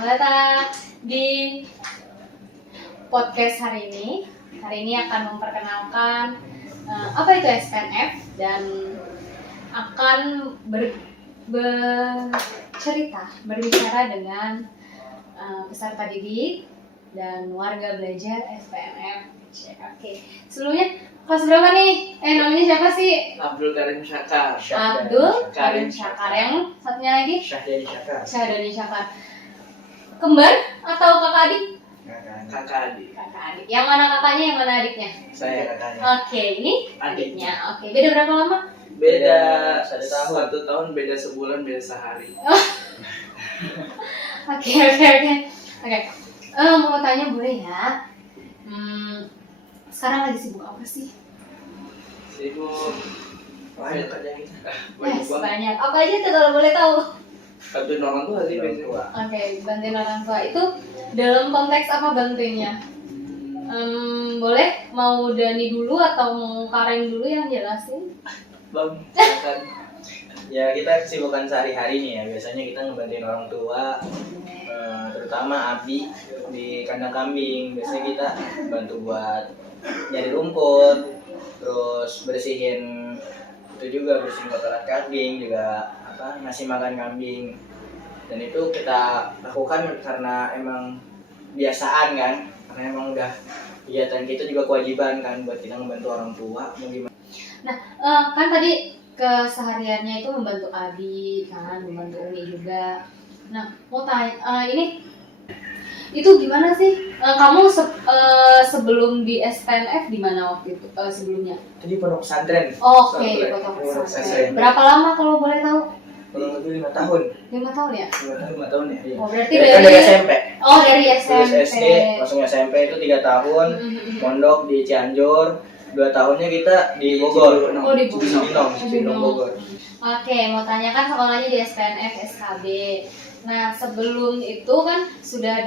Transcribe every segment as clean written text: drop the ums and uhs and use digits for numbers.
selamat datang di podcast hari ini. Hari ini akan memperkenalkan apa itu SPNF dan akan berbicara dengan peserta didik dan warga belajar SPNF. Oke, sebelumnya kelas berapa nih? Namanya siapa sih? Abdul Karim Syakar. Abdul Karim Syakar. Yang satunya lagi? Syahdani Syakar. Syakar. Kembar atau kakak adik? Kakak adik. Kakak adik. Yang mana kakaknya, yang mana adiknya? Saya kakaknya. Oke, ini adiknya. Oke, beda berapa lama? Beda 1 tahun. 1 tahun, beda sebulan, beda sehari. Oke. Mau tanya boleh ya? Sekarang lagi sibuk apa sih? Sibuk Banyak kerjaan kita. banyak banget. Banyak. Apa aja tuh kalau boleh tahu? Bantuin orang tua sih biasanya. Oke, bantuin orang tua itu dalam konteks apa bantuinnya? Boleh? Mau Dani dulu atau mau Karen dulu yang jelasin? Bang, silakan. Ya kita kesibukan sehari-hari nih ya. Biasanya kita ngebantuin orang tua, terutama Abi di kandang kambing. Biasanya kita bantu buat nyari rumput, terus bersihin bersihin kotoran kambing, juga ngasih makan kambing. Dan itu kita lakukan karena emang biasaan kan, karena emang udah kegiatan kita juga kewajiban kan buat kita ngebantu orang tua. Mau gimana? Nah, kan tadi kesehariannya itu membantu Abi kan, membantu Umi juga. Nah, mau tanya, ini itu gimana sih? Kamu sebelum di SPNF di mana waktu itu sebelumnya? Tadi pondok pesantren. Oke, di Pesantren. Kota Pondok Pesantren. pesantren. Berapa lama kalau boleh tahu? Kurang lebih 5 tahun. 5 tahun ya? 5 tahun ya. Iya. Oh, berarti Dari SMP. Oh, dari Terus SMP. SD, langsung SMP itu 3 tahun. Pondok di Cianjur. 2 tahunnya kita di Bogor. Oh, di Bogor. Cibinong, Bogor. Oke, mau tanya kan sekolahnya di SPNF SKB. Nah, sebelum itu kan sudah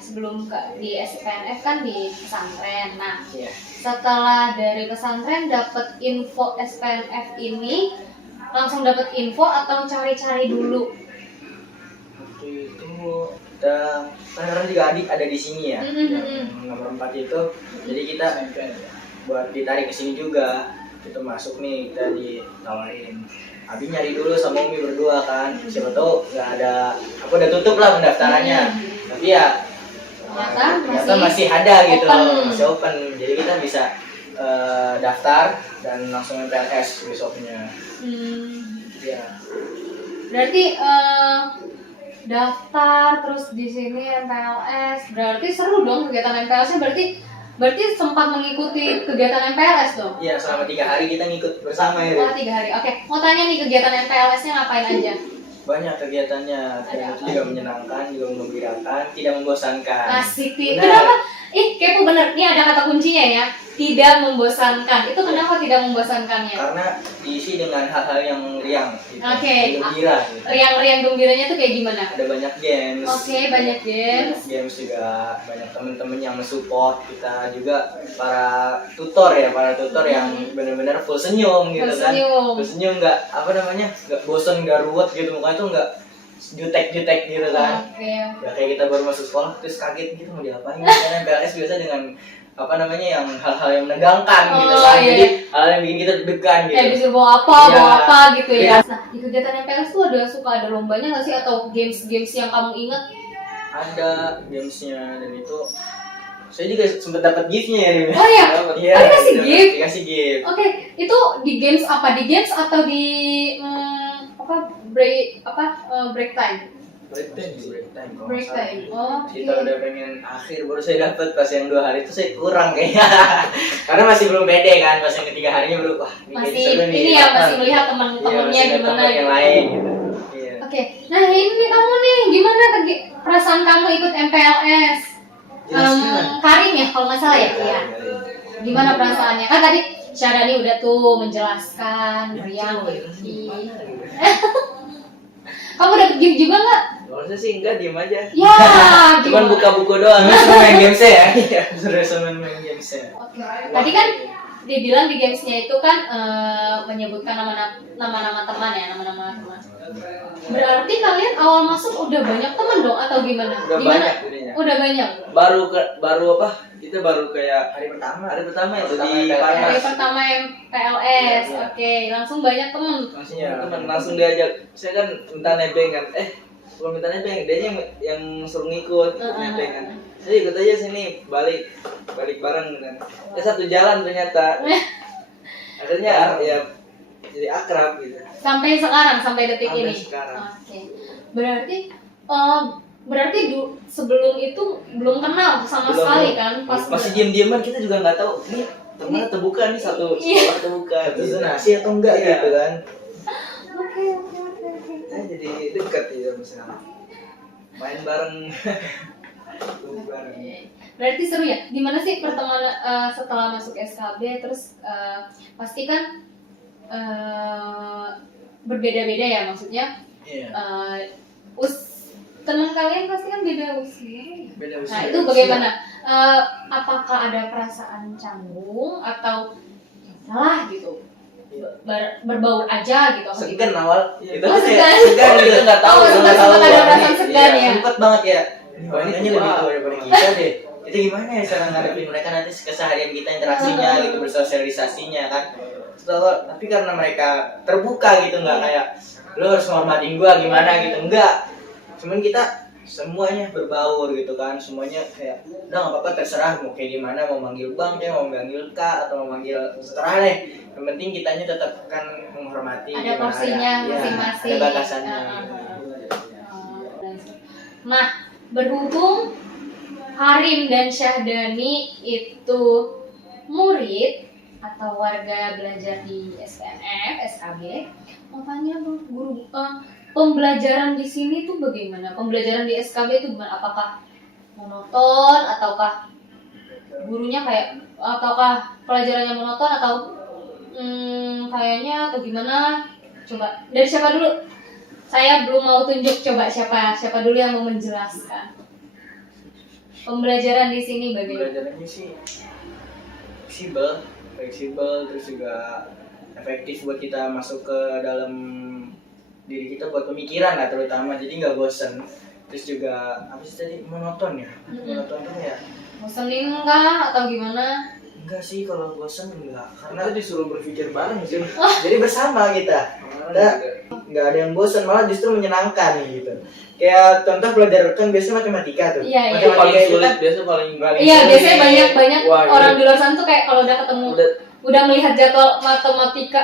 sebelum di SPNF kan di pesantren. Nah, Iya. setelah dari pesantren dapat info SPNF ini, langsung dapat info atau cari-cari dulu? Waktu itu kita kan orang juga adik ada di sini ya. Mm-hmm. Yang nomor 4 itu. Jadi kita buat ditarik ke sini juga. Kita masuk nih, kita ditawarin. Abi nyari dulu sama Umi berdua kan. Siapa tahu nggak ada, aku udah tutup lah pendaftarannya. Tapi ya ternyata masih ada gitu loh, masih open. Jadi kita bisa daftar dan langsung MPLS besoknya. Ya. Berarti daftar terus di sini MPLS. Berarti seru dong kegiatan MPLS-nya. Berarti sempat mengikuti kegiatan MPLS dong? Iya, selama 3 hari kita ngikut bersama ya. Oh, 3 hari. Oke, mau tanya nih kegiatan MPLS-nya ngapain aja? Banyak kegiatannya, dan itu juga menyenangkan, juga menggembirakan, tidak membosankan. Asik nih. Kenapa? Kepo bener. Ini ada kata kuncinya ya. Tidak membosankan. Itu kenapa tidak membosankannya? Karena diisi dengan hal-hal yang riang, gitu. Oke. Gembira gitu. Riang-riang gembiranya tuh kayak gimana? Ada banyak games. Oke, banyak games. Banyak games juga, banyak teman-teman yang mensupport kita juga, para tutor yang benar-benar full senyum gitu kan. Full senyum, nggak bosan, nggak ruwet gitu, mukanya tuh nggak jutek gitu kan. Oke. Ya kayak kita baru masuk sekolah terus kaget gitu mau diapain. Karena MPLS biasa dengan yang hal-hal yang menegangkan gitu kan. Iya. Jadi hal yang bikin kita deg-degan gitu. Disuruh bawa apa gitu ya. Iya. Nah, di kegiatan MPLS tuh ada lombanya nggak sih atau games yang kamu ingat? Ada gamesnya, dan itu saya juga sempat dapat gift-nya ya. Oh iya. Iya. Oh, dikasih gift? Dikasih gift. Oke, itu di games apa? Di games atau di break time? Break time. kalau Break nggak salah. time. Oh, Kita udah pengen akhir baru saya dapat, pas yang 2 hari itu saya kurang kayaknya. Karena masih belum pede kan, pas yang 3 harinya baru ini masih seru nih. ini ya, masih melihat Iya, teman-temannya masih ada gimana teman yang gitu. lain gitu. Iya. Oke, nah ini kamu nih gimana perasaan kamu ikut MPLS? Karim ya kalau nggak salah ya? Iya. Gimana perasaannya? Kan tadi Syadani udah tuh menjelaskan riang gigi. Kamu dapet gift juga nggak? Harusnya sih enggak, diem aja. Ya, Cuman gimana? buka buku doang, terus main games ya. Iya, terus main games ya. Oke. Tadi kan dibilang di gamesnya itu kan menyebutkan nama-nama teman ya, nama-nama teman. Berarti kalian awal masuk udah banyak temen dong atau gimana? Udah Gimana? banyak jadinya. Udah banyak. Baru apa? Kita baru kayak Hari pertama itu di yang Parnas. Hari pertama yang PLS, Iya. oke, langsung banyak temen. Langsung Iya. teman langsung diajak. Saya kan minta nebeng kan. Bukan minta nebeng, dia yang suruh ngikut nebeng kan. Saya ikut aja sini, balik bareng kan. Satu jalan ternyata. Akhirnya ya jadi akrab gitu. Sampai sekarang, sampai detik Sampai ini. sekarang. Oke. Berarti sebelum itu belum kenal sama Belum, sekali belum. kan? Pas Masih diem-dieman, kita juga nggak tahu ini teman atau bukan nih, satu Iya. sekolah atau bukan. satu zonasi atau enggak Iya. gitu kan. Oke. Jadi dekat ya misalnya. Main bareng. Bareng. Berarti seru ya? Gimana sih pertemanan setelah masuk SKB terus pasti kan berbeda-beda ya maksudnya. Iya. Teman kalian pasti kan beda usia. Beda Nah usia. itu bagaimana? Apakah ada perasaan canggung atau salah gitu? Berbaur aja gitu? atau Segan gimana? awal. Iya. Itu Oh, tuh segan. segan gitu nggak tahu. Oh, nggak sempat tahu. ada perasaan Iya, segan ya? Sempet banget ya. Wah, ini Wah. lebih tua daripada kita deh. Itu gimana ya cara ngadepin mereka nanti keseharian kita interaksinya gitu, bersosialisasinya kan. Tapi karena mereka terbuka gitu, nggak kayak lo harus ngormatin gua gimana gitu, enggak. Cuman kita semuanya berbaur gitu kan, semuanya kayak udah nggak apa-apa terserah mau kayak gimana, mau manggil bang ya, mau manggil kak atau mau manggil terserah deh. Yang penting kitanya tetap kan menghormati. Ada gimana, porsinya ya, masing-masing. ada batasannya. Nah, berhubung Harim dan Syahdani itu murid atau warga belajar di SPNF, SKB, mau tanya dong, guru, pembelajaran di sini tuh bagaimana? Pembelajaran di SKB itu gimana? Apakah monoton ataukah gurunya ataukah pelajarannya monoton atau kayaknya atau gimana? Coba dari siapa dulu? Saya belum mau tunjuk, coba siapa dulu yang mau menjelaskan. Pembelajaran di sini bagaimana? Pembelajarannya sih fleksibel, terus juga efektif buat kita masuk ke dalam diri kita buat pemikiran lah terutama, jadi nggak bosan. Terus juga apa sih tadi, monoton ya? Monoton tuh ya? Bosenin enggak atau gimana? Enggak sih, kalau bosan enggak, karena Kita disuruh berpikir bareng sih. jadi bersama kita. Nggak ada yang bosan, malah justru menyenangkan gitu. Kayak contoh belajar kan biasanya matematika tuh. Iya, iya. Itu paling Matematika itu sulit kan biasa paling Iya, sulit. biasanya banyak Wah, iya. orang di luar sana tuh kayak kalau udah ketemu udah melihat jadwal matematika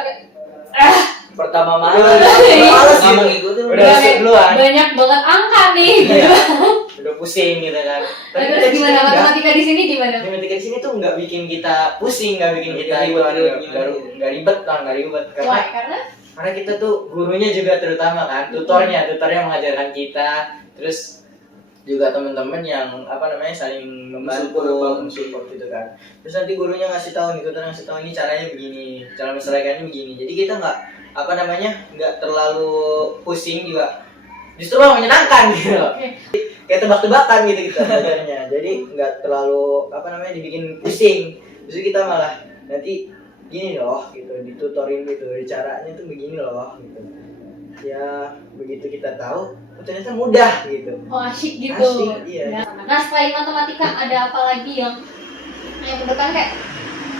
pertama Udah malam males nggak mau gitu. ngikutin Udah masuk duluan. banyak banget angka nih. Iya. Udah pusing gitu kan. Nah, terus di sini gimana enggak. matematika di sini gimana? Matematika di sini tuh nggak bikin kita pusing, nggak bikin kita Ribet, nggak ribet lah, nggak ribet Why? Karena kita tuh gurunya juga terutama kan, tutornya mengajarkan kita, terus juga teman-teman yang saling membantu, mensupport gitu kan. Terus nanti gurunya ngasih tahu nih, tutor ngasih tahu ini caranya begini, cara menyelesaikannya begini. Jadi kita nggak terlalu pusing juga, justru malah menyenangkan gitu loh. Kayak tebak-tebakan gitu kita belajarnya. Jadi nggak terlalu dibikin pusing. Justru kita malah nanti gini loh gitu, ditutorin gitu, caranya tuh begini loh gitu. Ya begitu kita tahu, ternyata mudah gitu. oh asyik gitu. Asyik, iya. Nah, selain matematika ada apa lagi yang kebetulan kayak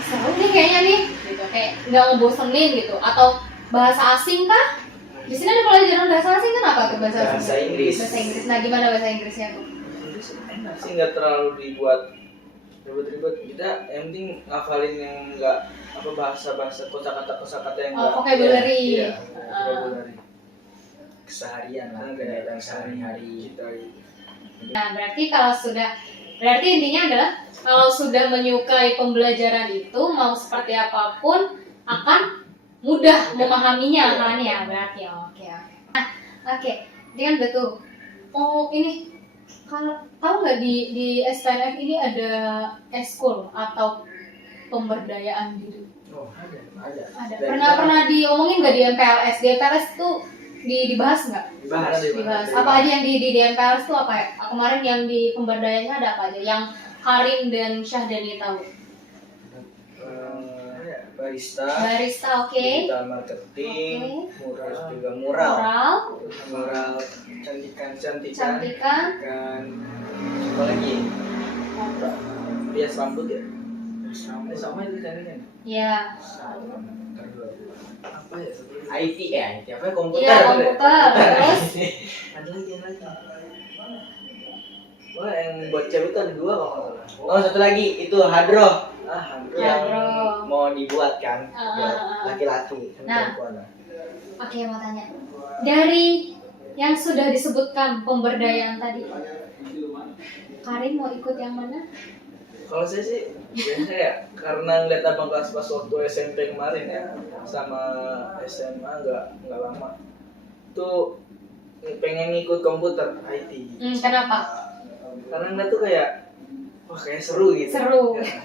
seru nih kayaknya nih gitu, kayak nggak ngebosenin gitu, atau bahasa asing kah? Di sini ada pelajaran bahasa asing kan, apa tuh bahasa asing? Bahasa Inggris. Bahasa Inggris. Nah, gimana bahasa Inggrisnya tuh? enak sih, nggak terlalu dibuat ribet-ribet. Kita yang penting ngafalin yang nggak bahasa kosakata yang nggak. vocabulary. Iya, vocabulary. Keseharian lah, kegiatan sehari-hari. Nah, berarti intinya adalah kalau sudah menyukai pembelajaran itu, mau seperti apapun akan mudah memahaminya kan ya, berarti oke. Nah, oke, ini kan betul. Oh, ini kalau tahu nggak di SPNF ini ada eskul atau pemberdayaan diri? Oh, ada. Ada. Pernah diomongin nggak di MPLS? Di MPLS tuh dibahas nggak? Dibahas. Apa aja yang di MPLS tuh apa ya? Kemarin yang di pemberdayaannya ada apa aja? Yang Harim dan Syahdani tahu. Bahasa barista, oke. digital marketing, terus juga mural, cantikan, apa lagi? Bias rambut ya. Sama itu cantikan. Ya. Apa ya? IT apa ya? Komputer. Iya, komputer. Terus Ada lagi. Wah, yang buat cewek itu ada 2 kalau nggak salah. Oh, satu lagi itu hadroh yang Hadroh. mau dibuat kan buat Ah. laki-laki kan Nah. perempuan. oke, mau tanya. Dari yang sudah disebutkan pemberdayaan tadi, Karin mau ikut yang mana? Kalau saya sih biasa ya, karena ngeliat abang kelas pas waktu SMP kemarin ya, sama SMA nggak lama, tuh pengen ngikut komputer IT. Kenapa? Karena ngeliat tuh kayak, wah kayak seru gitu. Seru. Ya,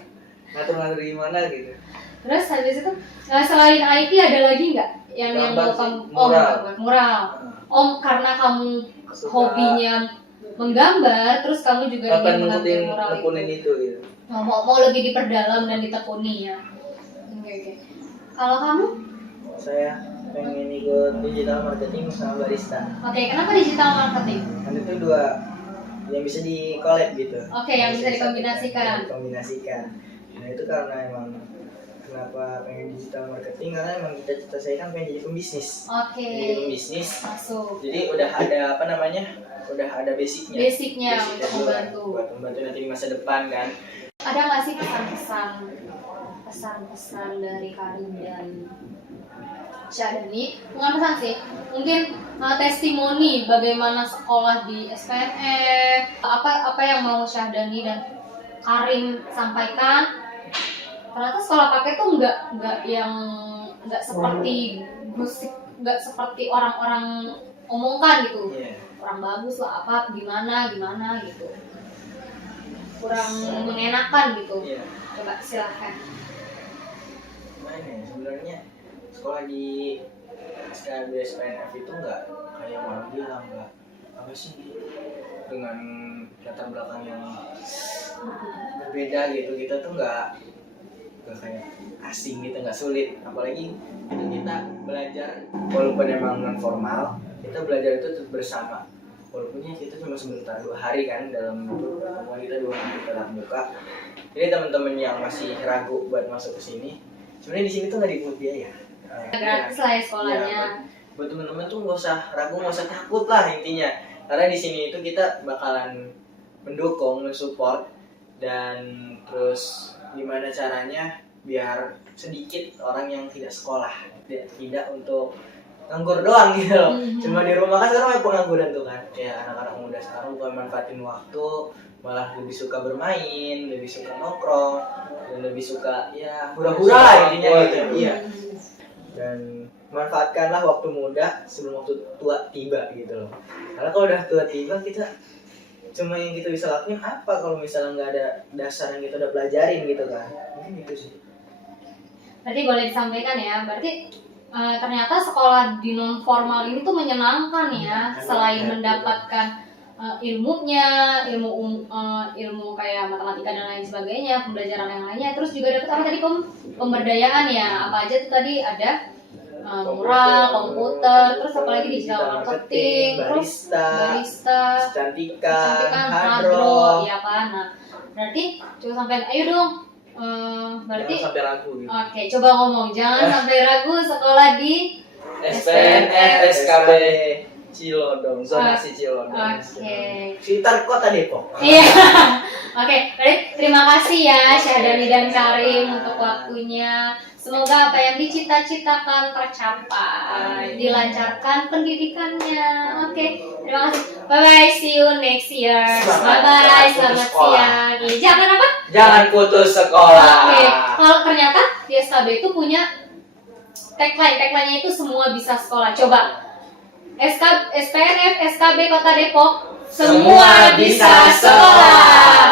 ngatur-ngatur gimana gitu. Terus habis itu selain IT ada lagi nggak yang Gambar mau sih, kamu? mural. Mural. Karena kamu Suka. hobinya menggambar, terus kamu juga Kapan ingin mengambil mural nekunin itu gitu. Mau lebih diperdalam dan ditekuni ya. Oke. Kalau kamu? Saya pengen ikut digital marketing sama barista. Oke, kenapa digital marketing? Kan itu 2 yang bisa di collab gitu. Oke, yang bisa dikombinasikan. Nah itu karena emang kenapa pengen digital marketing, karena emang cita-cita saya kan pengen jadi pembisnis. Oke. Jadi pembisnis. Masuk. Jadi udah ada udah ada basicnya. Basicnya untuk dulu kan, membantu. buat membantu nanti di masa depan kan. Ada nggak sih pesan-pesan dari Karin dan Syahrini? Bukan pesan sih, mungkin testimoni bagaimana sekolah di SPNF. Apa yang mau Syahrini dan Karin sampaikan? Ternyata sekolah paket tuh nggak seperti musik, nggak seperti orang-orang omongkan gitu. Iya. Kurang bagus lah, gimana gitu, kurang mengenakan gitu. Iya. Coba silahkan. Gimana ya, sebenarnya sekolah di SKB SPNF itu nggak kayak orang bilang, nggak apa sih, dengan latar belakang yang berbeda gitu. Kita tuh nggak kayak asing gitu, nggak sulit. Apalagi itu kita belajar walaupun emang non formal, kita belajar itu tetap bersama. Walaupunnya kita cuma sebentar 2 hari kan dalam pertemuan kita 2 hari tatap muka. Jadi teman-teman yang masih ragu buat masuk ke sini, sebenarnya di sini tuh nggak dipungut biaya. Gratis lah ya sekolahnya. Ya, buat teman-teman tuh nggak usah ragu, nggak usah takut lah intinya. Karena di sini itu kita bakalan mendukung, mensupport, dan terus gimana caranya biar sedikit orang yang tidak sekolah, tidak untuk nganggur doang gitu loh. Cuma di rumah kan sekarang banyak pengangguran tuh kan. Kayak anak-anak muda sekarang bukan manfaatin waktu, malah lebih suka bermain, lebih suka nongkrong, dan lebih suka ya hura-hura lah intinya gitu. Iya. Dan manfaatkanlah waktu muda sebelum waktu tua tiba gitu loh. Karena kalau udah tua tiba, kita cuma yang kita bisa lakuin apa kalau misalnya nggak ada dasar yang kita udah pelajarin gitu kan. Mungkin gitu sih. Berarti boleh disampaikan ya, berarti ternyata sekolah di non formal ini tuh menyenangkan ya. Selain mendapatkan ilmunya, ilmu kayak matematika dan lain sebagainya, pembelajaran yang lainnya, terus juga dapat apa tadi, pemberdayaan ya. Apa aja tuh tadi ada mural, komputer, terus apalagi digital marketing, terus barista, cantikan, hadroh, ya kan. Nah, berarti coba sampein, ayo dong. Berarti Jangan sampai ragu gitu. Oke, coba ngomong, jangan sampai ragu sekolah di SPNF SKB Cilodong, zonasi Cilodong. Oke. sekitar kota Depok. Iya. Oke, baik. Terima kasih ya Syahrini dan Karim untuk waktunya. Semoga apa yang dicita-citakan tercapai, dilancarkan pendidikannya. Oke, terima kasih. Bye bye, see you next year. Bye bye, selamat siang. Jangan apa? Jangan putus sekolah. Oke, kalau ternyata di SKB itu punya tagline-nya itu semua bisa sekolah. Coba SPNF SKB Kota Depok, semua bisa sekolah.